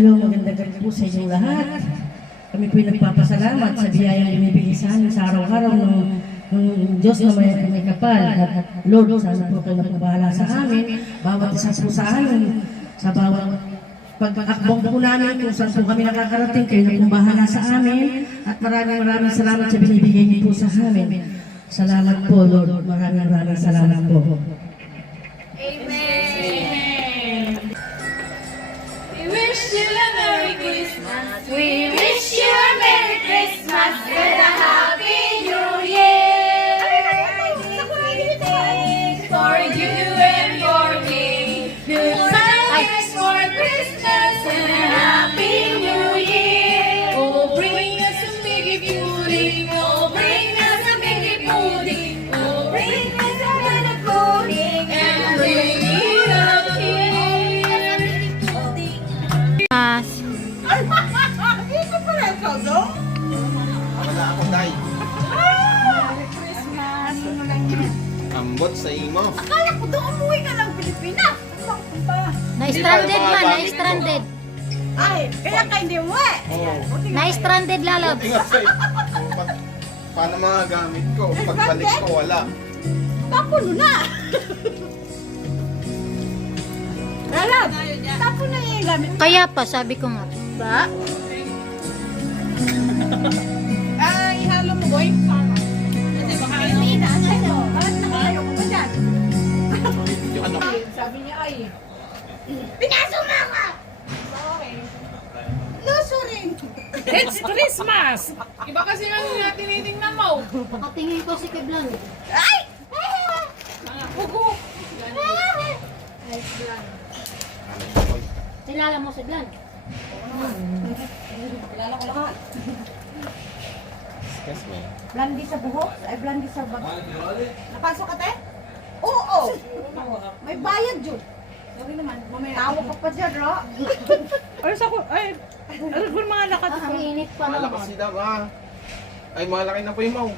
Hello, magandang gabi po sa inyong lahat. Kami po'y nagpapasalamat sa biyayang binibigay sa amin sa araw-araw ng Diyos na may kapal. At Lord, sana po kayo na bahala sa amin, bawat isa po sa amin, sa bawat pag-akbong po namin, kung saan po kami nakakarating, kayo na po bahala sa amin. At maraming salamat sa binibigay niyo po sa amin. Salamat po, Lord. Maraming salamat po. Amen. We wish you a Merry Christmas. We wish you a Merry Christmas and a Happy New Year. For you and for me. Good tidings for Christmas and a Happy New Year. Oh, bring us a biggie pudding. Oh, bring us a biggie pudding. Oh, bring us a biggie pudding and bring it up here. Ay, dito pala ikaw, no? Wala ako, Day. Merry Christmas! Ano lang yan? Ambot sa imo. Akala ko doon umuwi ka ng Pilipinas. Ano ba? Na-stranded man, na-stranded. Ay, kaya ka hindi umuwi. Oo. Na-stranded lalab. Tingnan sa'yo. Paano mga gamit ko? Pagbalik ko, wala. Tapuno na. Lalab, tapo na yung gamit. Kaya pa, sabi ko nga. Ba? Ihalo mo, boy. Kasi baka yung inaanay nyo. Bakit naman kayo ko ba dyan? Yung ano? Sabi niya ay, pinasok na ka! Sorry. Luso rin. It's Christmas! Iba kasi ang tinitingnan mo. Nakatingin ko si Kiblan. Ay! Hugo! Kilala mo si Blan? Kilala ko lahat. Excuse me. Blandi sa buhok, ay blandi sa bag. Napasok ka, te? Oo! May bayad yun. Sorry naman, mamaya. Tawa ka pa dyan, Ro. Ay, sako, ay, ano po mga lakat Ang init pa Malakas naman. sila ba? Ay, malaki na po yung mau.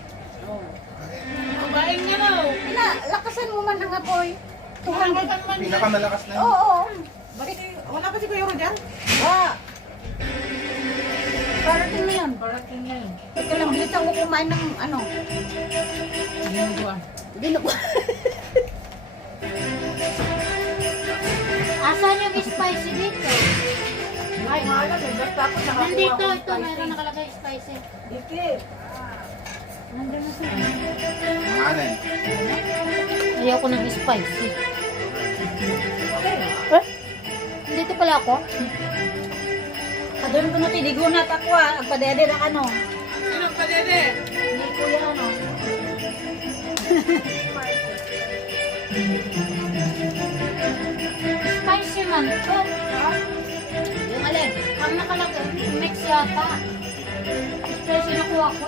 Kumain niya na. Ina, lakasan mo man ang apoy. 200. Pinakamalakas na yun. Oo. Bakit wala pa si Kuya Ro dyan? Wa. Parating na yan. Parating yan. Ito lang, bilisan ko kumain ng ano. Dinuguan. Asan yung spicy dito? Ay, mahala. Basta ako nakakuha Nandito, ko ng ito, spicy. meron nakalagay spicy. Dito. Nandun na siya. Ano eh? Ayoko ng spicy. Eh? Dito pala ako? Kadun ko na tinigunat ako ang padede na ano. Sino ka, Dede? Hindi ko yan ano. Spicy man ito. Yung alin? Ang nakalagay, mix yata. Spicy nakuha ko.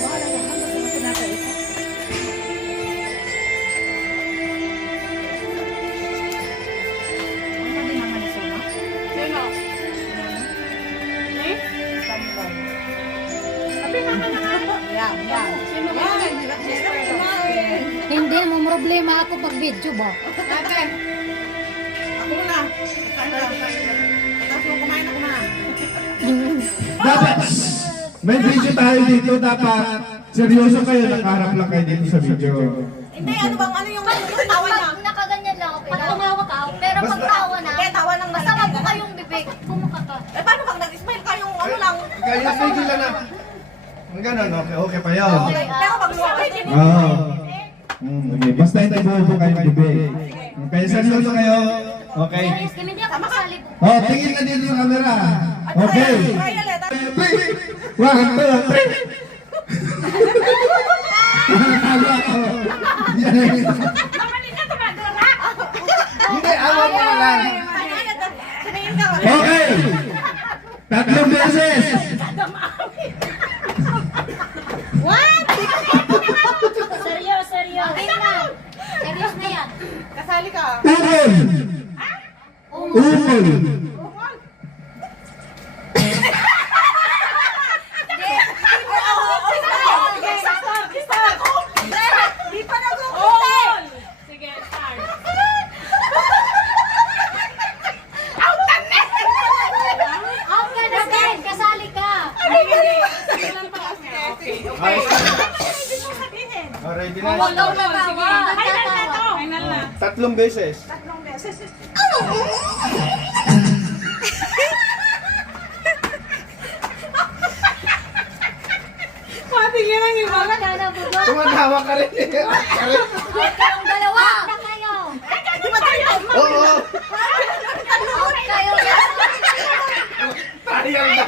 Wala yan. Ano ba tinatay ito? Ano din naman ito, no? Sino? Eh? Sampal. Sabi naman na nga. Yan, yan. Sino ka? Yan, hirap kumain. Hindi mo problema ako pag video ba? Ate. Ako na. Kain na. Tapos mo kumain ako na. Dapat, may video tayo dito, dapat seryoso kayo, nakaharap lang kayo dito sa video. Hindi, ano bang ano yung tawa niya? Pag nakaganyan lang, okay. Pag tumawa ka, pero pag Basta- tawa na, Kaya tawa ng basta malaki. mabuka yung bibig, pumuka ka. Eh, paano pag nag-smile ka yung ano lang? Kayo sa video lang na. Ang ganun, okay pa yun. Okay, pero pag lumakas din. Oo. Okay. Basta hindi buo kayo ng bibig. Kaya seryoso kayo, okay. Serious, hindi ako masali. Oh, tingin na dito sa camera. Okay. Trial eh. 1, 2, 3. Nakakagawa ko. Yan. Hindi, awa mo na lang. Tumingin ka. Okay. Tatlong beses. What? Serious. Okay na. Serious na yan. Kasali ka. Ukol. Ukol. Di pa nag-uukol. Pwede na. Huwag daw natawa. Final na. 3 beses. 3 beses. Pati yun ang iba. Wala na budok. Tumatawa ka rin. Out kayong dalawa. Out na kayo. Oo. Out kayo. Trial na.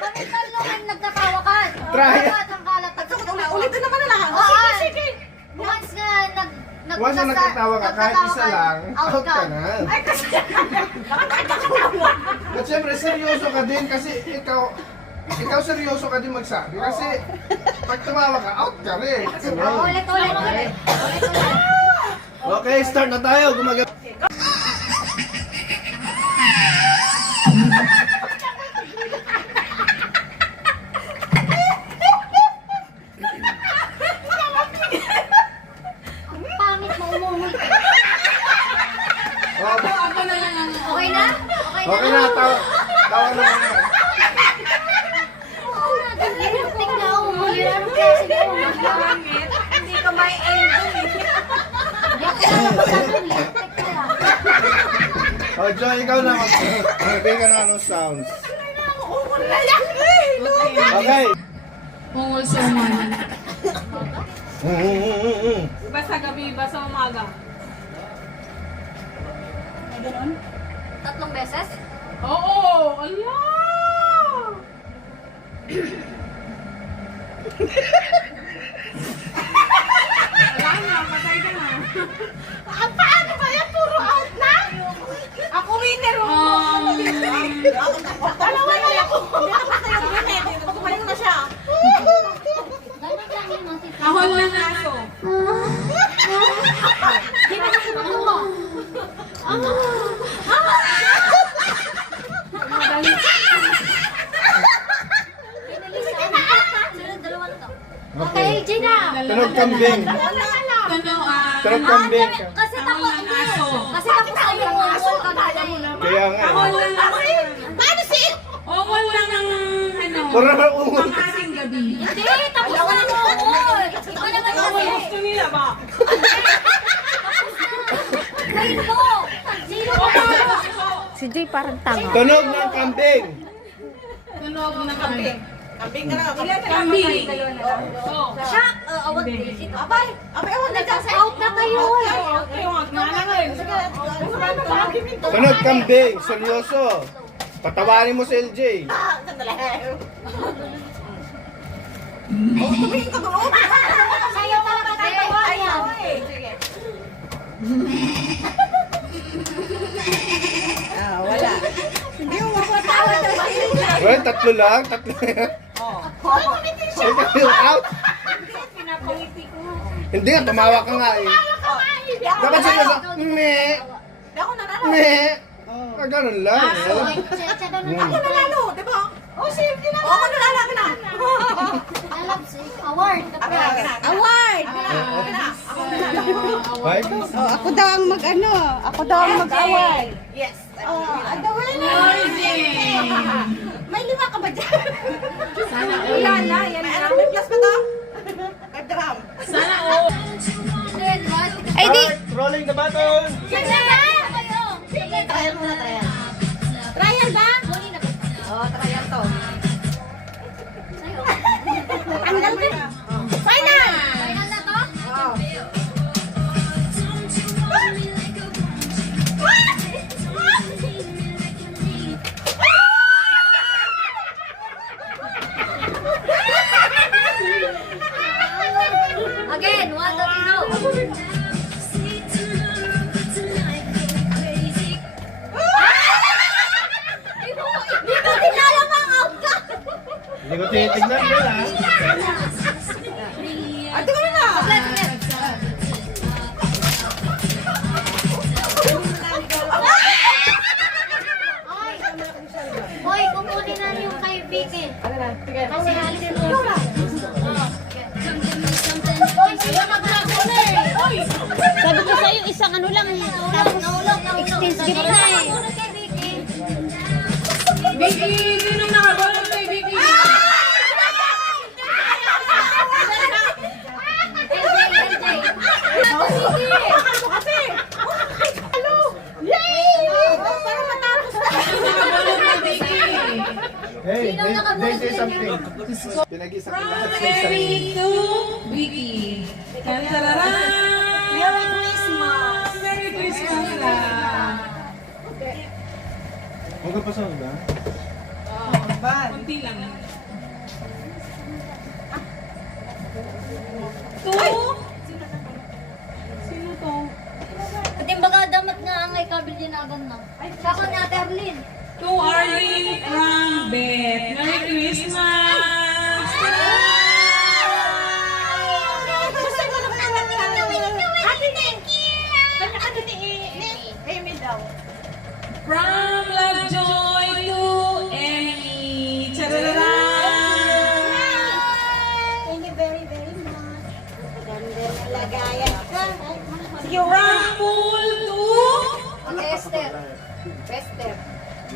Bakit talungan nagkatawa ka? Try. Bakit ang kalat? Ulitin naman na lang. Oo, sige. Once nga Once na nagkatawa ka, kahit isa lang, out ka na. Ay, kasi. At syempre, seryoso ka din kasi ikaw seryoso ka din magsabi. Kasi pag tumawa ka, out ka rin. Ulit. Okay, start na tayo. Gumagana. Ang pangit mo umungol. Ako na lang ang... Okay na? Okay na, tawa na muna. Tingnan ako mo. Yun anong klase mo. Hindi ka may ending. Oh, Joy, ikaw na. Magbigay ka na anong sounds. Okay. Ungol sa umaga. Mm. Iba sa gabi, iba sa umaga. 3 beses? Oo! Allah! Wala na, patay ka na. Paano ba yan? Puro out na? Ako winner. Dalawa na ako. Pagkumaling na siya. Ganun lang yun. Ang sisi. Ahol ng aso. Sunod, dalawa na to. Okay, Gina. Tunog kambing. Tunog kambing. Kasi tapos Ahol ng aso. Kasi tapos na yung aso ka na. Kaya nga. Ahol ng aso. Paano si... Ungol lang ang ano. Pura na ungol. Pang-asing gabi. Hindi, tapos na yung ungol. Iba naman yun. Gusto nila ba? Rainbow. Zero. Si Jay parang tanga. Tunog ng kambing. Tunog ng kambing. Kambing ka na. Kambing. Oh. Shock. Awag din. Abay, awag na dyan. Out na kayo. Tunog kambing. Seryoso. Patawarin mo si LJ. Sandali. Tumingin ka doon. Sayo talaga tayo. Ayan. Sige. Wala. Hindi mo mapatawa na Well, 3 lang. 3 out. Pinapangiti ko. Hindi nga, tumawa ka nga eh. Dapat seryoso. Me. Hindi ako nanalo. Me. Ah, ganun lang. Siya daw na Ako nanalo, di ba? Oh, sige na. Ako nanalo ka na. award. Award! Ako nanalo. Bye. Oh, ako daw ang mag-ano. Ako daw ang mag-award. Yes. Oh, the winner. May 5 ka ba dyan? Sana Wala na. Yan na. May plus pa to? Kadram. Sana all. Ay, di. Alright, rolling the button. Ganda na! Sige, Trial muna, trial. Trial ba? Oo, trial to. Tanggal din. Final! Final na to? Oo. Again, 1, 2, 3, go! Hindi ko tinalam ang out ka! Hindi ko tinitignan din ha. Ate ko na. Hoy, kukunin na yung kay Vicky. Ano na? Sige. Kasi alisin mo. Hoy, sila magkakuna eh. Hoy! Sabi ko sa'yo, isang ano lang. Tapos, exchange gift na eh. Naulog kay Vicky. Vicky, sino nakagulong kay Vicky? LJ, say something. Pinag-isa ko From lahat say something. Eric to Vicky. Tantarara! Merry Christmas! Merry Christmas na! Huwag ka pa sa una. Kunti lang. To? Sino to? At yung baga damat nga ang ay kabil dinagan na. Saka ni Ate Arlene. To Arlene from Beth. Merry Christmas! Ate Nikki! Kanya-kanya ni Amy daw. From Lovejoy to Emily. Chararara! Thank you very, very much. Ganda ng lagayan ka. Sige, From Pool to Ate Esther. Esther.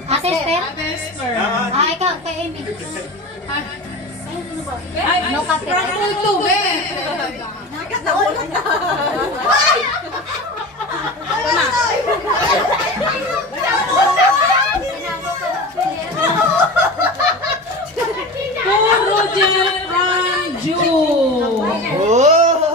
Ate Esther? Ate Esther. Ah, ikaw, kay Amy. Ay, No kape. from Pool to Beth. Nakatawag na. To Roger from June.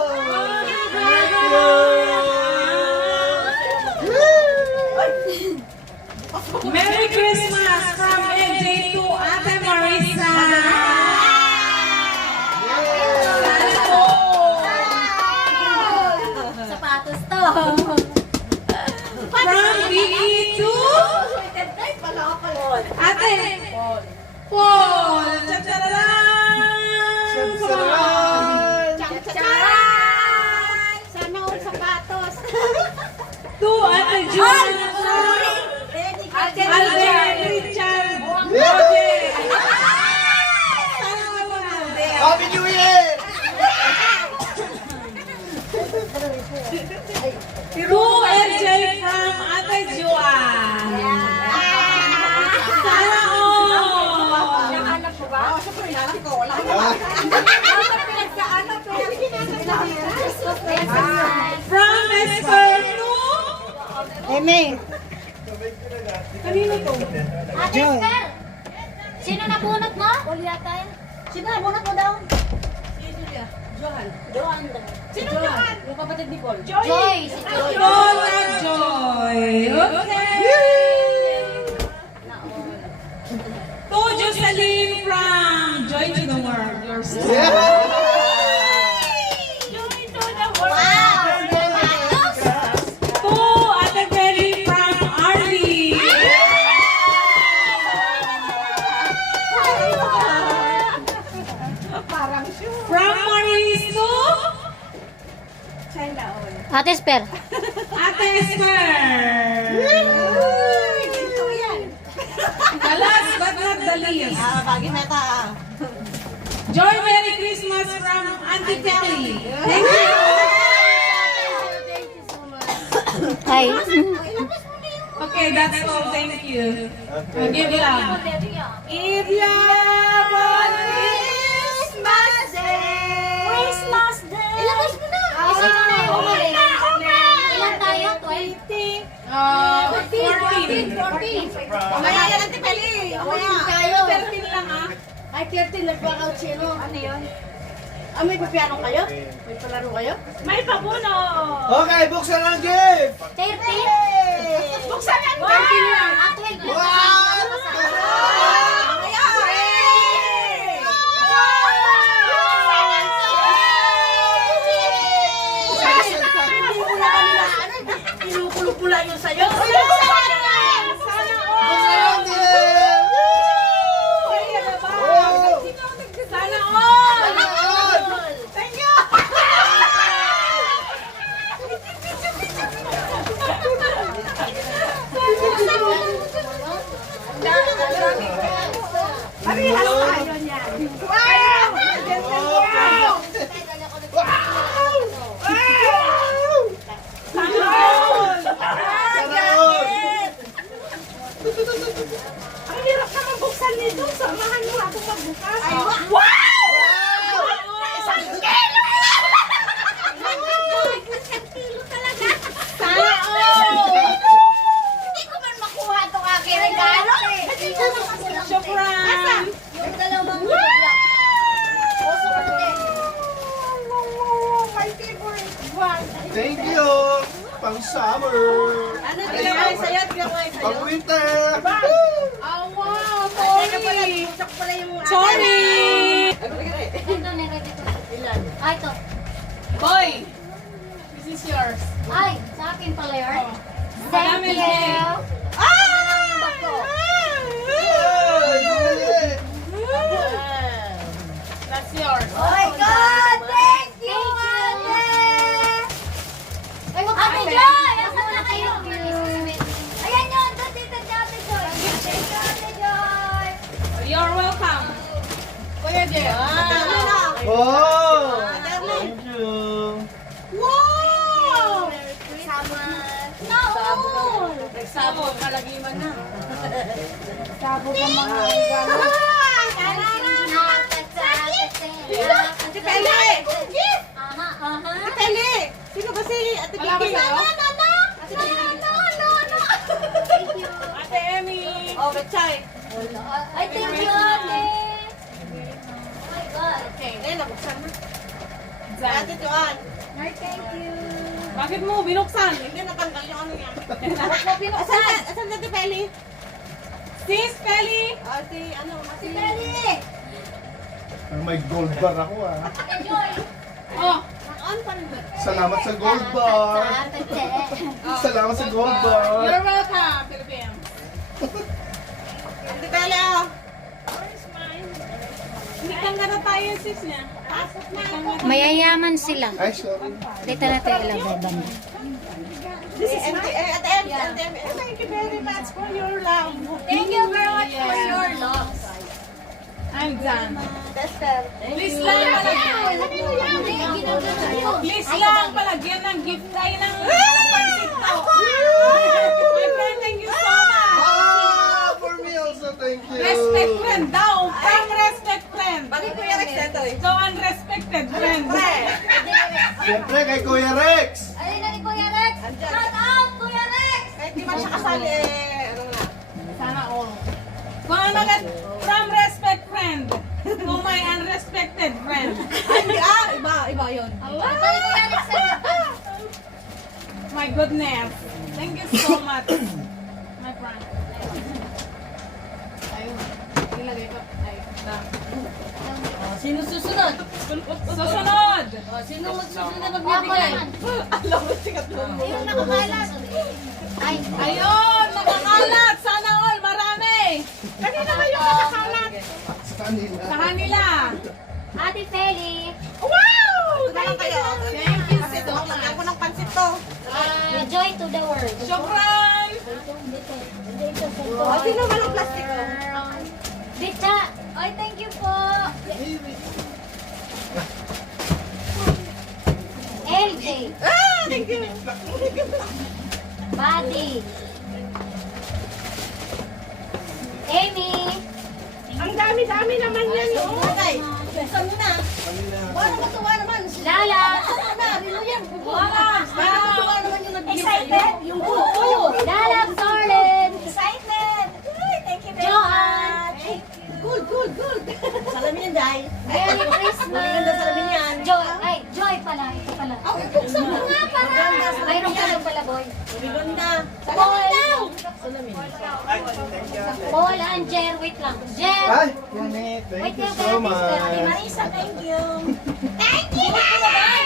Merry Christmas from MJ to Ate Marisa. Sapatos to. From Vicky to Ate Paul. Cha-cha-ra-ra! Chacharan! Sana all sapatos. To Ate June. Albert Richard Roger. Happy New Year! To LJ from Ate Juan. Sana all. Anak mo ba? Oo, syempre, anak ko. Wala ka From Esper to Eme. kanino to? Ate Esther. Sino nabunot mo? Uli yata yan. Sino na, bunot mo daw? Johan. Sino Johan? Yung kapatid ni Paul. Joy. Si Joy. Lola Joy. Okay. To Jocelyn from Joy to the World. Your sister. Wow. To Ate Belly from Arlie. From Maurice to Ate Esther. Ate Esper. The last but not the least. Bagi meta. Joy Merry Christmas from Auntie Kelly. Thank you. Ay. Okay, that's all. Thank you. Give lang. Christmas Day! Christmas Day! Ilabas mo na. Sino na yung umali? Ilan tayo? 20? 14. Mamaya yan ang tipeli. Mamaya. Tayo. 13 lang ah. Ay, 13 nag-blackout sino? Ano yun? Ah, may papiano kayo? May palaro kayo? May pabuno! Okay, buksan ang gift! 30? Buksan yan! 13 lang. Ah, 12. Pinupula yun sa'yo. Sana all! Thank you! Parehas tayo niyan. Wow! Ganda wow! Sana all! Ang hirap na magbuksan nito. Samahan mo ako magbukas. Wow! Isang kilo! Isang kilo talaga. Sana all! Hindi ko man makuha itong aking regalo. Shukran. Yung dalawang summer. Ano, tingnan ko nga sa'yo, tingnan ko nga sa'yo. Pag winter. Oh, wow, Teka pala, sorry. pusak pala yung Sorry. Ito, nire dito. Ilan? Ay, ito. Boy, this is yours. Ay, sa akin pala yun. Thank Salamat, you. Jay. Bako. Ay, bumili. That's yours. Oh my God! Thank you, Ate! Ay, wag Ate Joy! Asan na kayo? Ayan yun! Doon dito si Ate Joy. Thank you, Ate Joy! You're welcome. Kuya Jay. Ano na? Oh! Darling. Thank you. Wow! No! Nagsabog kalagiman na. Sabo ka mga regalo. Ate Pele! Aha, aha. Ate Pele! Sino ba si Ate Wala ba Pele? sa'yo? Ate Pele. Thank you. Ate Emmy. Oh, Betchay. Ay, thank you, Ate. Oh my God. Okay. Eh, nabuksan na. Zan. Ate Joanne. Ay, thank you. Bakit mo binuksan? Hindi natanggal yung ano yan. Huwag mo binuksan. Asan na Ate Pele? Sis, Pelly. Ate, ano? Si Kelly. May gold bar ako ah. Ate Joy. Oh, On pa rin ba? Salamat sa gold bar. Salamat sa gold bar. you're welcome, Philippines. Ate Pele, oh. Hindi kang gana tayo, sis niya. Mayayaman sila. Ay, sorry. Dito na tayo ilagay banda. This is Ate Em. Ate Em. Thank you very much for your love. Thank you very much for your love. I'm done. Tester. Please lang palagyan. Please lang palagyan ng gift tayo ng pansit to. My friend, thank you so much. Ah, for me also, thank you. Respect friend daw. From respect friend. Bakit Kuya Rex neto eh? So unrespected friend. Siyempre kay Kuya Rex. Alin na ni Kuya Rex? Andyan. Shout out, Kuya Rex! Kahit di man siya kasali eh. Ano na? Sana all. Kung ano nga, from respect friend to my unrespected friend. Iba yun. Ito ni Kuya Rex. My goodness. Thank you so much. My friend. Ayun. Ilagay ko. Ay, na. Sino susunod? Susunod! Sino magsusunod na Ako magbibigay? naman. Alam mo, sikat mo. Ayun, nakakalat. Ay, Ayun! Nakakalat! Sana all! Marami! Kanina kayo nakakalat. Sa kanila. Sa kanila! Ate Feli. Wow! Thank you. Thank you Kasi so ito, much. lagyan ko ng pansit to. Joy to the world. Shukran! Oh, sino man ang plastic ko? Bitcha. Ay, thank you po. LJ. Thank you. Buddy. Amy. Ang dami-dami naman yan. Okay. Saan na? Wala matuwa naman. Lala. Ano na? Rilo yan. Wala! Matuwa naman yung nagbigay Excited? Yung buo. Lala Sorlen. Excited. Thank you very much. Good. Salamin yan, Day. Merry Christmas. Maganda salamin yan. Joy. Ay, Joy pala. Ito pala. Oh, buksan mo nga para. Mayroon ka lang pala, boy. Maganda. Paul. Salamin. Paul and Jer. Wait lang. Jer. Ay, Mami, thank Wait you lang, so much. Ate Marisa, thank you. Thank you.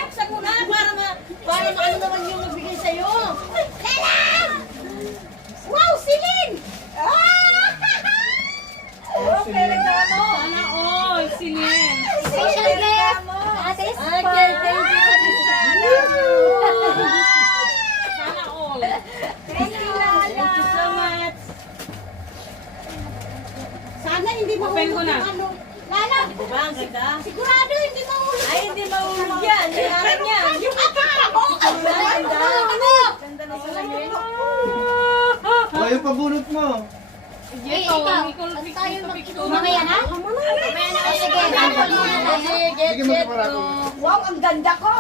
Buksan mo na para maano naman yung nagbigay sa'yo. Lala! Wow, Celine! Sana all! Silin! Special gift! Ate Okay, Spa! thank you. Sana all! Thank you, Lala! Thank you so much. Sana hindi Open ko na. ano. Lala! Diba, ang ganda? Sigurado hindi mahulog. Ay, hindi mahulog yan. Yaran yan. Yung akala ko. Ganda ng salamin. O, yung pabunot mo. Eh, ikaw, ano tayo mamaya na? Mamaya na. O, sige, tapon muna tayo. Sige, magpaparako. Wow, ang ganda ko.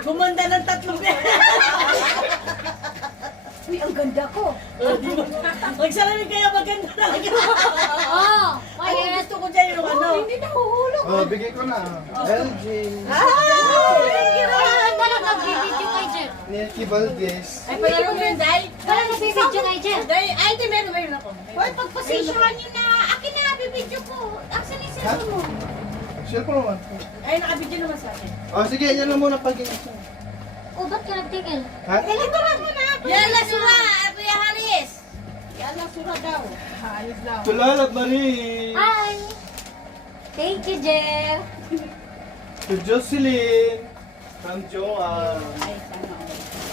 Gumanda ng tatlong Uy, ang ganda ko. Magsalamin kaya maganda talaga. Oo. Ay, gusto ko dyan yung ano. Hindi nahuhulog. Oh, bigay ko na. LG. Ah! Wala nagbibidyo kay Jer. Milky Valdez. Ay, palaro mo yun, Day. Wala nagbibidyo kay Jer. Day, ay, di, meron ako. Hoy, pagpasensyahan niyo na. Akin na, bibidyo ko. Action yung cellphone mo. Share ko naman. Ay, nakabidyo naman sa akin. Oh, sige, yan lang muna pag-inis. Oh, ba't ka nagtigil? Ha? Ito lang muna. Yala, sura, Kuya Haris. Yala, sura daw. Tulalab, Marie. Hi! Thank you, Jer. To Jocelyn. From Joanne.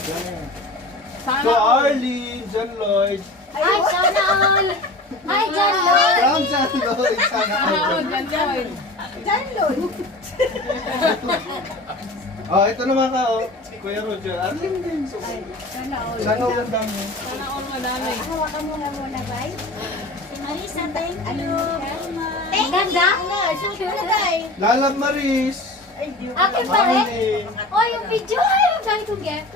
Yan. To Arlene, John Lloyd. Hi, sana all. Hi, John Lloyd. From John Lloyd. Sana all. Diyan, Lord. Oh, ito naman ka, oh. Kuya Roger. Arlene din. Sana all ang dami. Hawakan mo nga muna, bye. Si Marisa, thank you. Ang ganda. Lalab Maris. Akin pa rin. Arlene. Oh, yung video. Ay, ang dahil kong gift.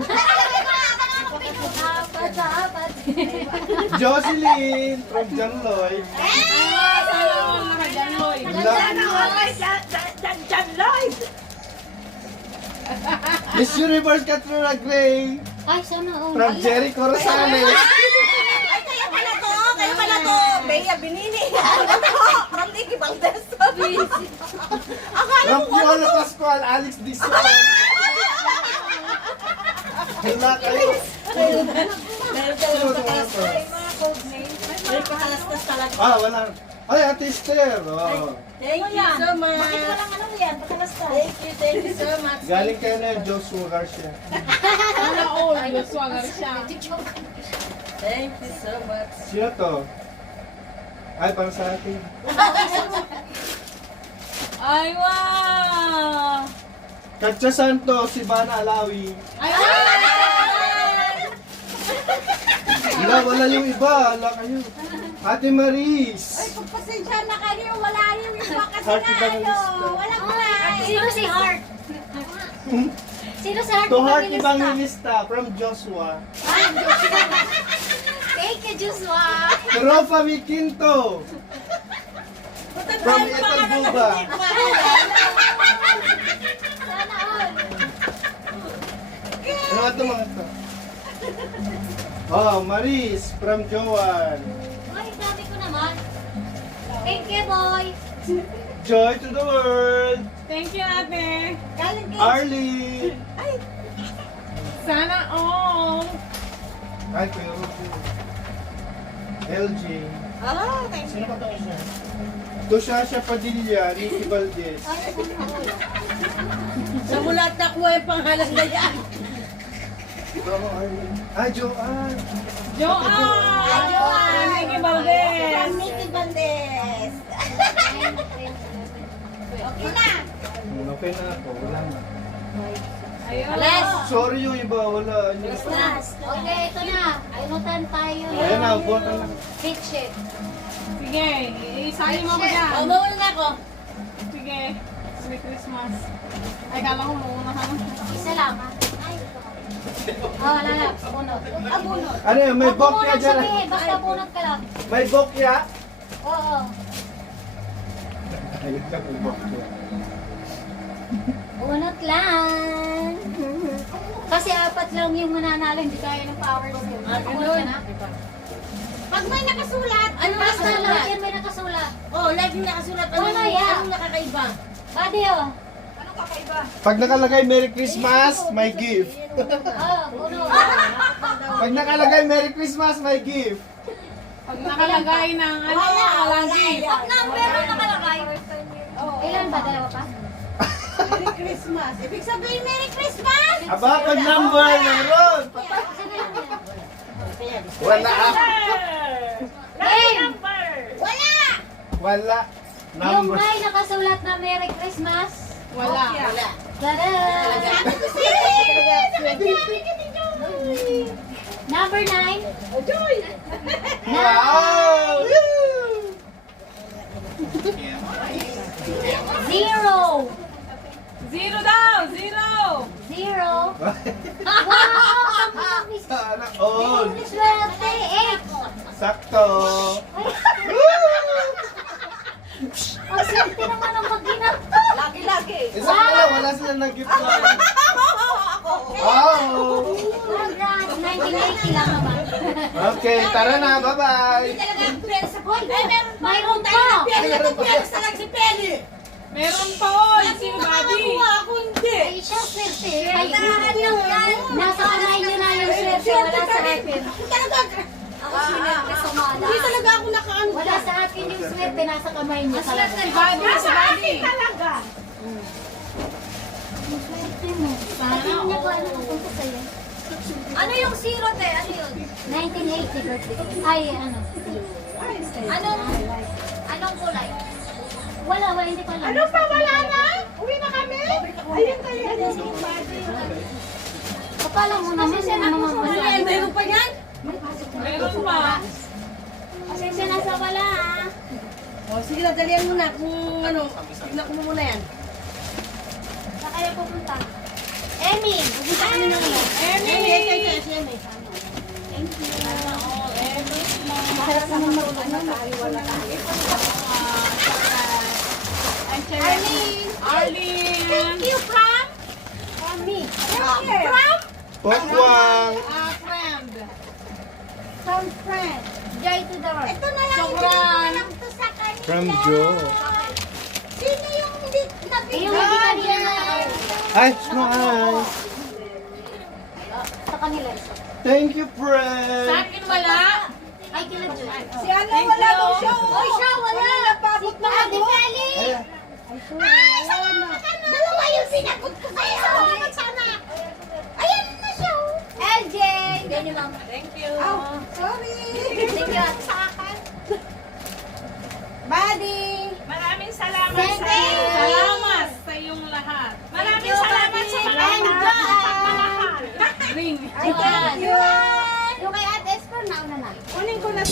Apat sa apat. Jocelyn. From John Lloyd. Miss Universe Katrina Gray. Ay, sana all. From Jerry Corozales. Ay, kayo pala to. Kayo pala to. Bea Binini. From Nicky Valdez. From Viola Pascual, Alex Dizon. Hala kayo. Sino ito mga to? May pakalastas talaga. Ah, wala. Ay, Ate Esther. Oh. Thank you so much. Bakit walang ano yan? Pakalastas. Thank you so much. Galing kayo na yung Joshua Garcia. Thank you so much. Sino to? Ay, para sa akin. Ay, wow! Katya Santos, si Bana Alawi. Wala yung iba. Wala kayo. Ate Maris. Ay, pagpasensya na kayo. Wala yung iba kasi Heart nga Evangelista. Walang kulay. Sino si Heart? Sino si Heart? To Heart Evangelista? Evangelista from Joshua. Thank you, Joshua. To Rofa Miquinto. From Ethel Buba. Sana all. Ano ito mga to? Oh, Maris from Joanne. Ay, sabi ko naman. Thank you, boy. Joy to the world. Thank you, ate. Galing kayo. Arlie. Sana all. Ay, Kuya Ruby. LG. Oh, thank you. Sino pa itong isa? To Shasha Padilla, Ricky Valdez. Ay, sana all. Sa mulat na kuha yung pangalan na yan. Ito, Arlie. Ay, Joanne. Joanne! Thank you, Valdez. From Nicky Valdez. Okay na. Okay na ako, wala na. Alas! Sorry yung iba, wala. Okay, ito na. Ayunutan tayo. Ayan na, buwan na. Hit sheet. Sige, isali mo ko dyan. Oh, mawala na ako. Sige. Merry Christmas. Ay, kala ko mauna ka. Isa lang, ha? Ay, ito. Oh, wala na. Bunot. Abunod. Ano yun, may Huwag mo bokya munang dyan. sabihin. Basta bunot ka lang. May bokya. Oo. Ayun ka, may bokya. Bunot lang. Kasi apat lang yung mananalo. Hindi kaya ng powers yun. Bunot ka na. Pag may nakasulat, Ano Basta nakasulat? lahat yan may nakasulat. Oh, laging nakasulat. Wala yan. Anong nakakaiba? Badi, oh. anong kakaiba? Pag nakalagay Merry Christmas, may gift. Oh, bunot. Pag nakalagay Merry Christmas, may gift. Pag nakalagay ng ano, lagi. What number ang nakalagay? Ilan ba? Dalawa pa? Merry Christmas. Ibig sabihin, Merry Christmas! Aba, pag number, meron. Sino yan? Wala. Game! Wala! Wala. Yung Number. may nakasulat na Merry Christmas. Wala. Tada! Sabi ko siya! Number 9. Wow! 0. Zero daw! Zero! 0. Wow! Sana all. Swerte! 8. Sakto. Ang swerte naman ang mag-ina. Lagi-lagi. Isa ko lang, wala sila na nag-gift lang. Wow! Congrats! 1980 lang naman. Okay, tara na. Bye-bye. Hoy, mayroon pa! Meron pa, oy! Sino, Bobby? Ay, siya, swerte. Ay, nasa kamay niyo na yung swerte. Wala sa akin. Ako swerte sumala. Hindi talaga ako nakaano. Wala sa akin yung swerte. Nasa kamay niyo talaga. Si Bobby, si Bobby. Talaga. Yung swerte mo. Sabi niya ko ano napunta sa'yo. Ano yung zero, te? Ano yun? 1980 birthday. Ay, ano. Anong kulay? Wala, hindi ko alam. Ano pa, wala na? Uwi na kami? Ayun kayo. Kapala mo naman yung mga masabi. Meron pa yan? Meron pa. Pasensya na sa wala, ah. O, sige na, dalihan mo na kung ano, tignan ko mo muna yan. Saan kayo pupunta? Emmy! Pupunta kami ng ano? Arlene. Thank you, Pram. Emmy! Pram? Pokwang. Friend. From friend. Joy to the world. Ito na lang. Sobran. Ito to sa kanila. From Joe. Sino yung hindi Yung hindi kanina na Ay, smile. sa kanila isa. Thank you, Sa friend. akin wala. Ay, kila Joy. Si ano wala daw siya. Oy, siya, wala. Napabot na Ate ako. Feli! Ay, salamat ano. Dalawa yung sinagot ko kayo. Salamat sana. Ayan na siya. LJ! Yan yung mama. Thank you. Oh, sorry. Thank you, ate. Sa akin. Buddy. Maraming salamat Thank sa iyo. you. Salamat sa iyong lahat. Maraming you, salamat sa Bobby. lahat. And Pagmamahal. Ring. Ay, thank you. Yung kay Ate Esper, nauna na. Kunin ko na.